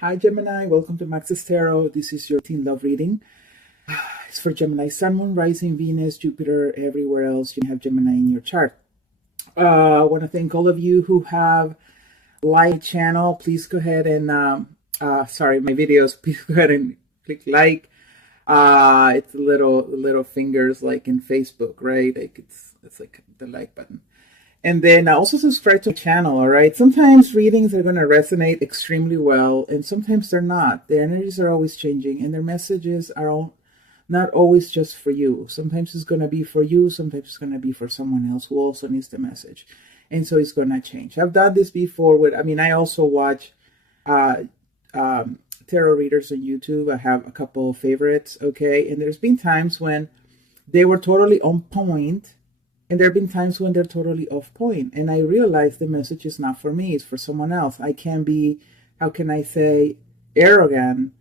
Hi Gemini, welcome to Max's Tarot. This is your teen love reading. It's for Gemini, Sun, Moon, Rising, Venus, Jupiter, everywhere else you have Gemini in your chart. I want to thank all of you who have liked channel. Please go ahead and, sorry, my videos, please go ahead and click like. It's little fingers like in Facebook, right? Like it's like the like button. And then also subscribe to the channel, all right? Sometimes readings are going to resonate extremely well, and sometimes they're not. The energies are always changing, and their messages are all not always just for you. Sometimes it's going to be for you. Sometimes it's going to be for someone else who also needs the message. And so it's going to change. I've done this before with, I also watch tarot readers on YouTube. I have a couple of favorites, okay? And there's been times when they were totally on point, and there have been times when they're totally off point. And I realize the message is not for me, it's for someone else. I can't be, how can I say, arrogant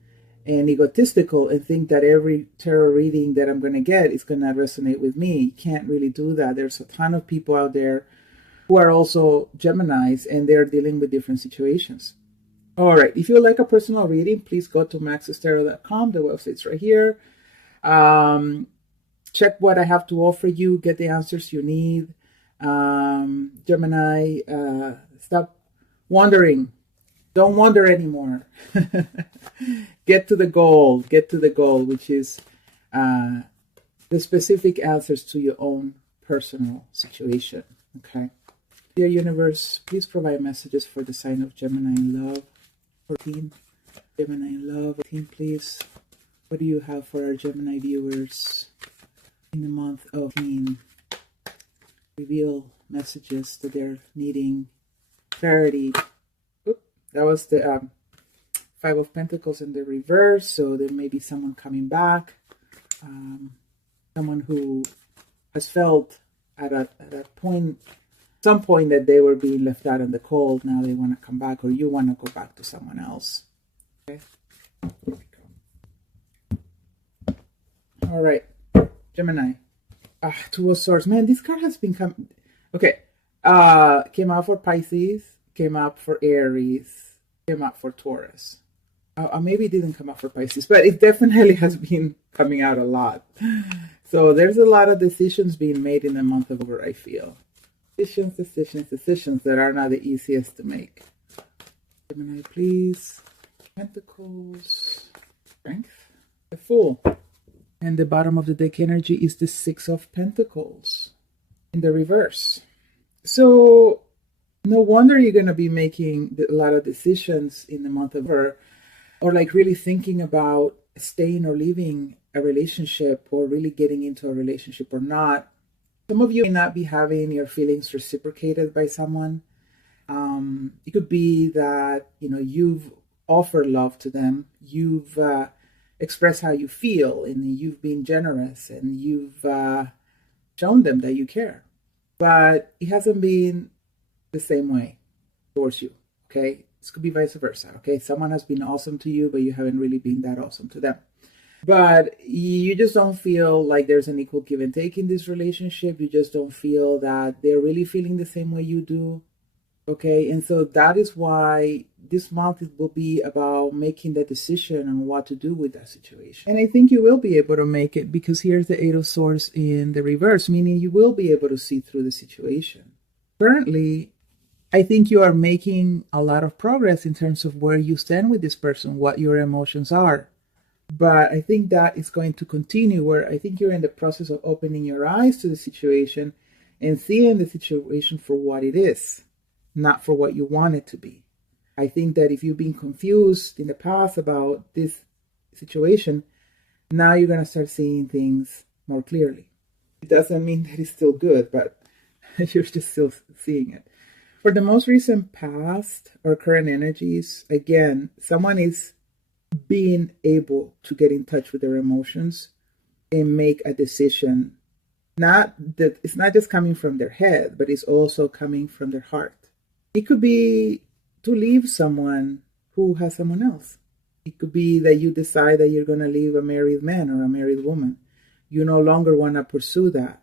and egotistical and think that every tarot reading that I'm going to get is going to resonate with me. You can't really do that. There's a ton of people out there who are also Geminis, and they're dealing with different situations. All right, if you would like a personal reading, please go to maxestarot.com. The website's right here. Check what I have to offer you. Get the answers you need. Gemini, stop wondering. Don't wonder anymore. Get to the goal. Get to the goal, which is the specific answers to your own personal situation. Okay. Dear universe, please provide messages for the sign of Gemini in love. 14. Gemini in love. 14, please. What do you have for our Gemini viewers in the month of June? Reveal messages that they're needing clarity. Oop, that was the Five of Pentacles in the reverse, so there may be someone coming back, someone who has felt at a point, some point, that they were being left out in the cold. Now they want to come back, or you want to go back to someone else. Okay. Here we go. All right. Gemini. Two of Swords. Man, this card has been coming. Okay. Came out for Pisces. Came out for Aries. Came out for Taurus. Maybe it didn't come out for Pisces, but it definitely has been coming out a lot. So there's a lot of decisions being made in the month of October, I feel. Decisions that are not the easiest to make. Gemini, please. Pentacles. Strength. The Fool. And the bottom of the deck energy is the Six of Pentacles in the reverse. So no wonder you're going to be making a lot of decisions in the month of October, or like really thinking about staying or leaving a relationship, or really getting into a relationship or not. Some of you may not be having your feelings reciprocated by someone. It could be that, you've offered love to them. You've express how you feel, and you've been generous, and you've shown them that you care, but it hasn't been the same way towards you. Okay, this could be vice versa. Okay, someone has been awesome to you, but you haven't really been that awesome to them, but you just don't feel like there's an equal give and take in this relationship. You just don't feel that they're really feeling the same way you do. Okay, and so that is why this month it will be about making the decision on what to do with that situation. And I think you will be able to make it, because here's the Eight of Swords in the reverse, meaning you will be able to see through the situation. Currently, I think you are making a lot of progress in terms of where you stand with this person, what your emotions are. But I think that is going to continue, where I think you're in the process of opening your eyes to the situation and seeing the situation for what it is, not for what you want it to be. I think that if you've been confused in the past about this situation, now you're going to start seeing things more clearly. It doesn't mean that it's still good, but you're just still seeing it. For the most recent past or current energies, again, someone is being able to get in touch with their emotions and make a decision. Not that it's not just coming from their head, but it's also coming from their heart. It could be to leave someone who has someone else. It could be that you decide that you're going to leave a married man or a married woman. You no longer want to pursue that.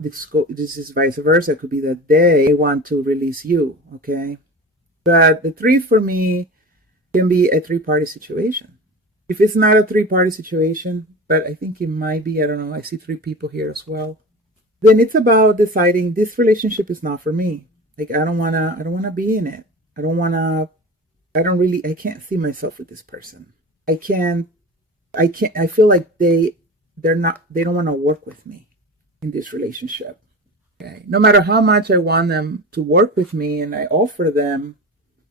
This is vice versa. It could be that they want to release you, okay? But the three for me can be a three-party situation. If it's not a three-party situation, but I think it might be, I don't know, I see three people here as well, then it's about deciding this relationship is not for me. Like, I don't want to be in it. I can't see myself with this person. I feel like they don't want to work with me in this relationship. Okay. No matter how much I want them to work with me and I offer them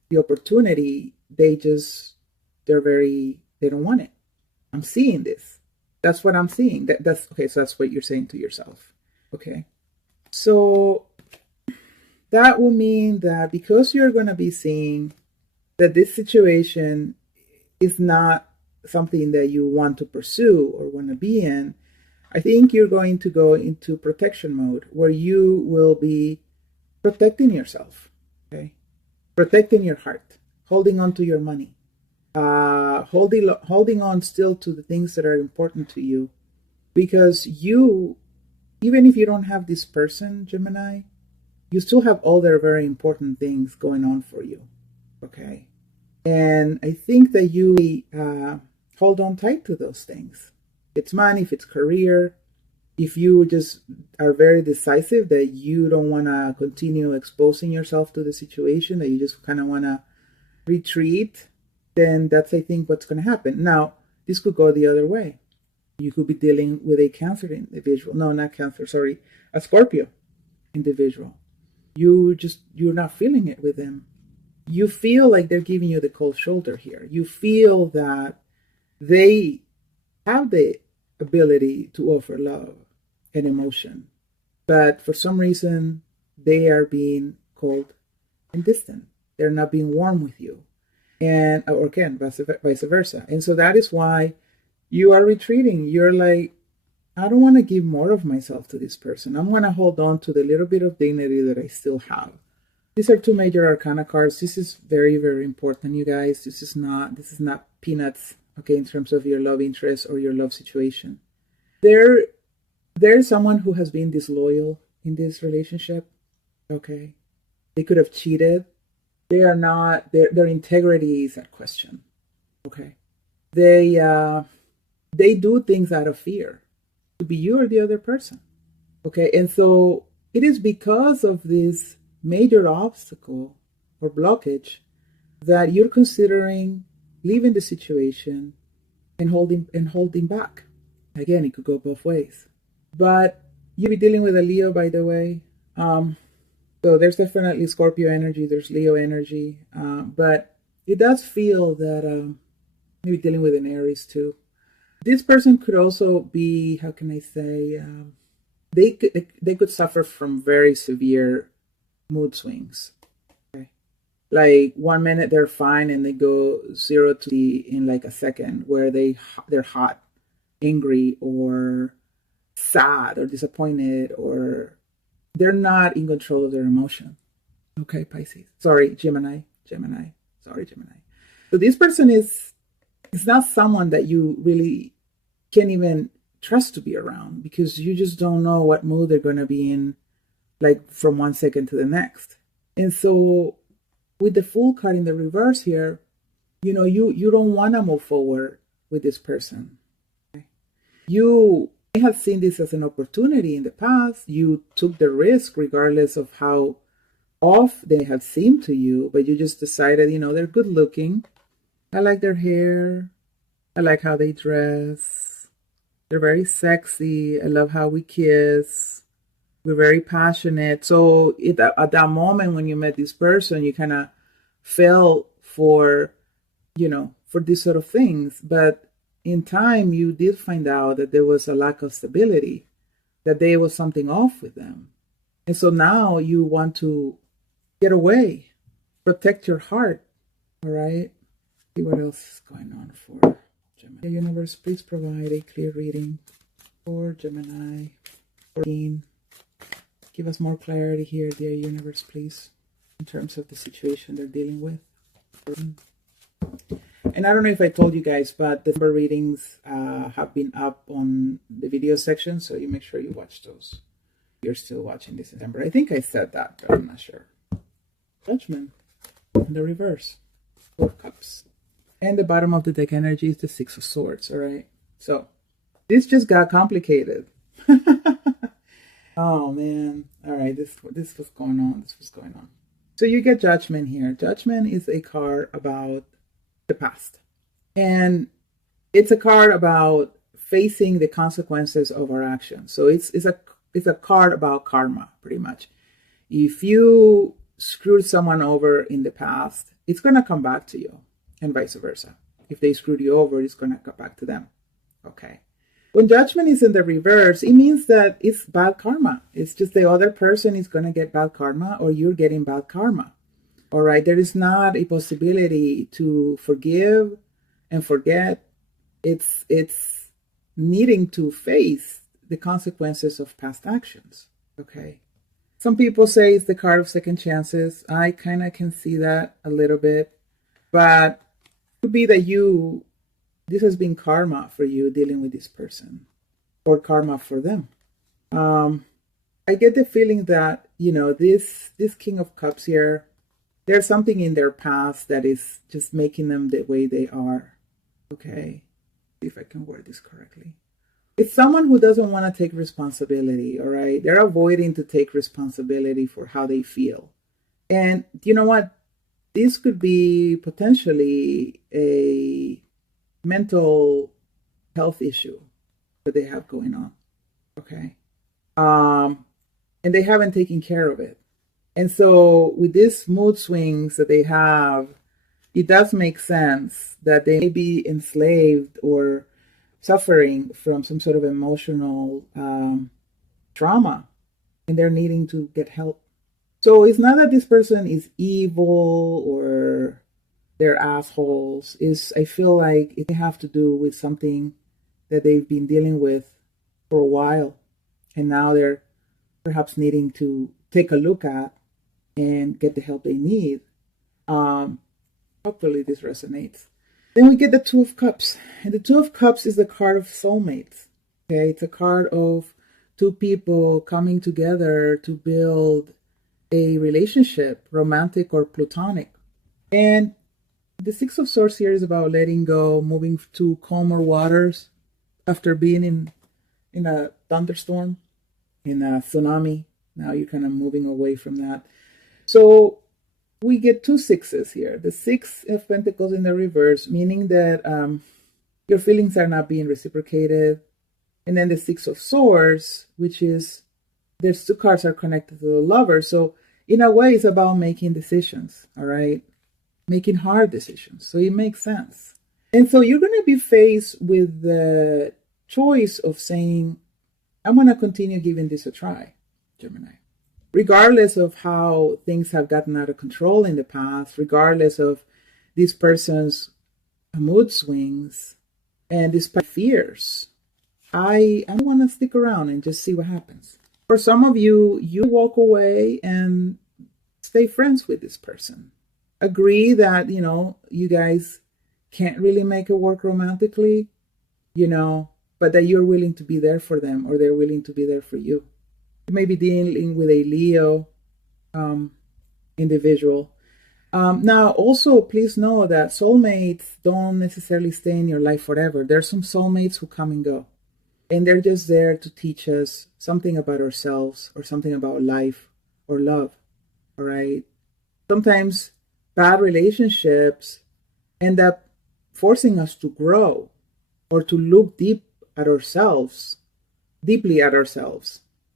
the opportunity, they don't want it. I'm seeing this. That's what I'm seeing. That's okay. So that's what you're saying to yourself. Okay. So that will mean that because you're going to be seeing that this situation is not something that you want to pursue or want to be in, I think you're going to go into protection mode where you will be protecting yourself, okay? Protecting your heart, holding on to your money, holding on still to the things that are important to you, because you, even if you don't have this person, Gemini, you still have other very important things going on for you, okay? And I think that you hold on tight to those things. If it's money, if it's career, if you just are very decisive that you don't want to continue exposing yourself to the situation, that you just kind of want to retreat, then that's, I think, what's going to happen. Now, this could go the other way. You could be dealing with a Cancer individual. No, not Cancer, sorry. A Scorpio individual. You're not feeling it with them. You feel like they're giving you the cold shoulder here. You feel that they have the ability to offer love and emotion, but for some reason they are being cold and distant. They're not being warm with you, and or again vice versa. And so that is why you are retreating. You're like, I don't want to give more of myself to this person. I'm going to hold on to the little bit of dignity that I still have. These are two major arcana cards. This is very, very important, you guys. This is not peanuts, okay, in terms of your love interest or your love situation. There's someone who has been disloyal in this relationship, okay? They could have cheated. They are not, their integrity is at question, okay? They do things out of fear to be you or the other person, okay? And so it is because of this major obstacle or blockage that you're considering leaving the situation and holding back. Again, it could go both ways. But you'll be dealing with a Leo, by the way. So there's definitely Scorpio energy, there's Leo energy, but it does feel that maybe dealing with an Aries too. This person could also be, how can I say, they could suffer from very severe mood swings. Okay. Like 1 minute they're fine and they go 0 to in like a second, where they're hot, angry, or sad, or disappointed, or they're not in control of their emotion. Okay, Pisces. Sorry, Gemini. Sorry, Gemini. So this person is not someone that you really can't even trust to be around, because you just don't know what mood they're going to be in, like from 1 second to the next. And so with the Fool card in the reverse here, you know, you don't want to move forward with this person. Okay? You have seen this as an opportunity in the past. You took the risk regardless of how off they have seemed to you, but you just decided, you know, they're good looking. I like their hair. I like how they dress. They're very sexy. I love how we kiss. We're very passionate. So at that moment when you met this person, you kind of fell for, you know, for these sort of things. But in time, you did find out that there was a lack of stability, that there was something off with them. And so now you want to get away, protect your heart, all right? See what else is going on for Gemini. The universe, please provide a clear reading for Gemini 14. Give us more clarity here, dear universe, please, in terms of the situation they're dealing with. And I don't know if I told you guys, but the number readings have been up on the video section, so you make sure you watch those. You're still watching this in December. I think I said that, but I'm not sure. Judgment in the reverse. 4 of Cups. And the bottom of the deck energy is the Six of Swords, all right? So this just got complicated. Oh, man. All right, this was going on. This was going on. So you get Judgment here. Judgment is a card about the past. And it's a card about facing the consequences of our actions. So it's a card about karma, pretty much. If you screwed someone over in the past, it's going to come back to you, and vice versa. If they screwed you over, it's going to come back to them. Okay. When Judgment is in the reverse, it means that it's bad karma. It's just the other person is going to get bad karma, or you're getting bad karma. All right. There is not a possibility to forgive and forget. It's needing to face the consequences of past actions. Okay. Some people say it's the card of second chances. I kind of can see that a little bit, but it could be that this has been karma for you dealing with this person, or karma for them. I get the feeling that, this King of Cups here, there's something in their past that is just making them the way they are. Okay. See if I can word this correctly. It's someone who doesn't want to take responsibility, all right? They're avoiding to take responsibility for how they feel. And you know what? This could be potentially a mental health issue that they have going on, okay? And they haven't taken care of it. And so with these mood swings that they have, it does make sense that they may be enslaved or suffering from some sort of emotional trauma, and they're needing to get help. So it's not that this person is evil or they're assholes. I feel like it have to do with something that they've been dealing with for a while, and now they're perhaps needing to take a look at and get the help they need. Hopefully this resonates. Then we get the Two of Cups. And the Two of Cups is the card of soulmates. Okay, it's a card of two people coming together to build a relationship, romantic or platonic. And the Six of Swords here is about letting go, moving to calmer waters after being in a thunderstorm, in a tsunami. Now you're kind of moving away from that. So we get two sixes here. The Six of Pentacles in the reverse, meaning that your feelings are not being reciprocated. And then the Six of Swords, which is, there's two cards are connected to the Lover. So in a way, it's about making decisions, all right? Making hard decisions. So it makes sense. And so you're going to be faced with the choice of saying, I'm going to continue giving this a try, Gemini. Regardless of how things have gotten out of control in the past, regardless of this person's mood swings and despite fears, I want to stick around and just see what happens. For some of you, you walk away and stay friends with this person. Agree that, you guys can't really make it work romantically, but that you're willing to be there for them, or they're willing to be there for you. You may be dealing with a Leo individual. Now, also, please know that soulmates don't necessarily stay in your life forever. There's some soulmates who come and go. And they're just there to teach us something about ourselves or something about life or love, all right? Sometimes bad relationships end up forcing us to grow or to look deeply at ourselves.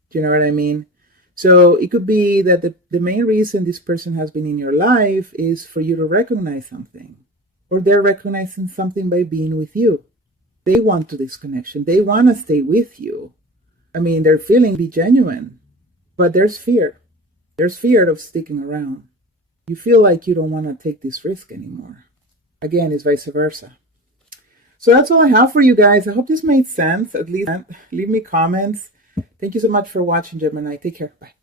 Do you know what I mean? So it could be that the main reason this person has been in your life is for you to recognize something, or they're recognizing something by being with you. They want to this connection. They want to stay with you. I mean, they're feeling be genuine, but there's fear. There's fear of sticking around. You feel like you don't want to take this risk anymore. Again, it's vice versa. So that's all I have for you guys. I hope this made sense. At least leave me comments. Thank you so much for watching, Gemini. Take care. Bye.